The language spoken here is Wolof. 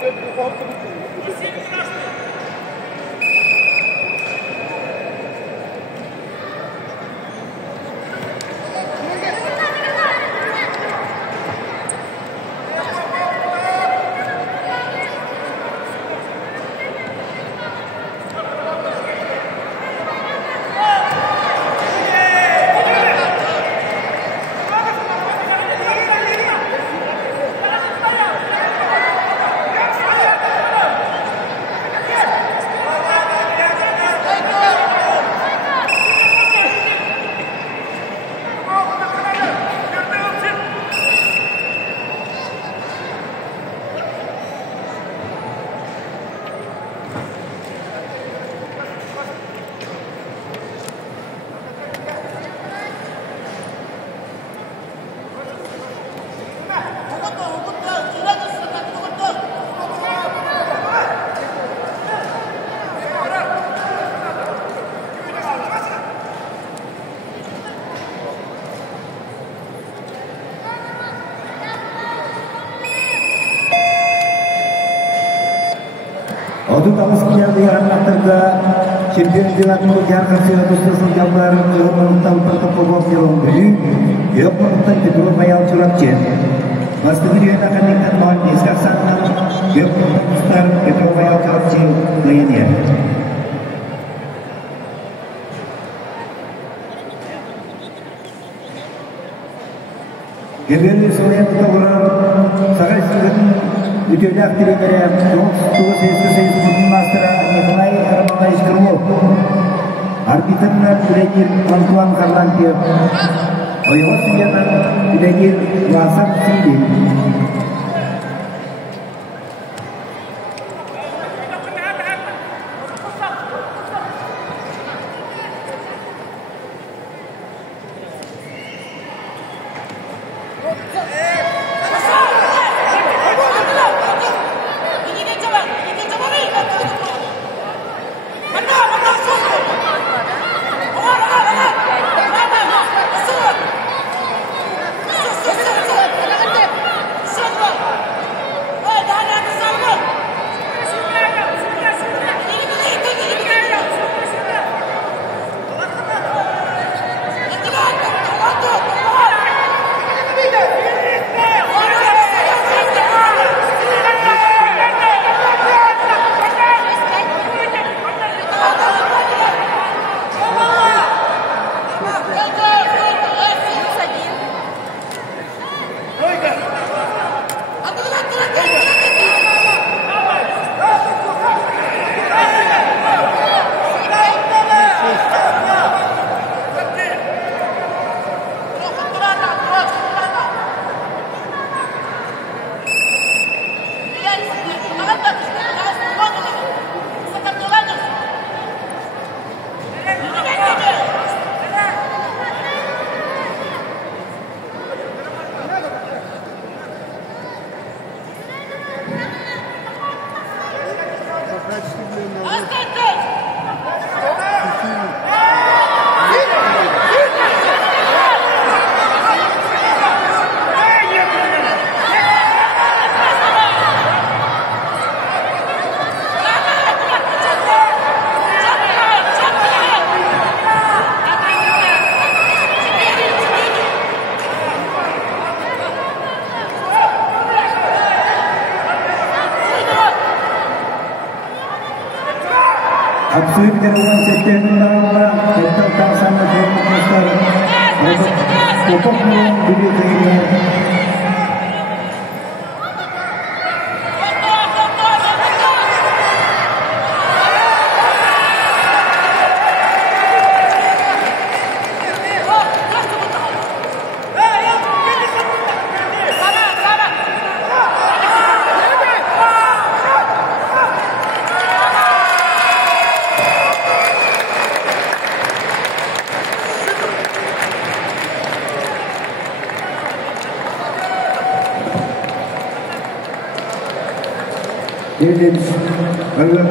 Untuk tahun sekian yang terga Champion dilakukan jarak hasil khusus gambar menonton pertemuan yang beri yang menonton di dua bayar curang jen. Mas video akan dikat mohon di sekarang yang menonton di dua bayar curang jen lainnya. Gebel soalnya kita orang sangat sering videonya aktif kerja tuh sesi master mulai mulai sekarang arbiter dan belajar bantuan karlan dia oh sekian belajar wasan sini Absurd dengan sistem nama tentang sama dengan master untuk video ini. Ini adalah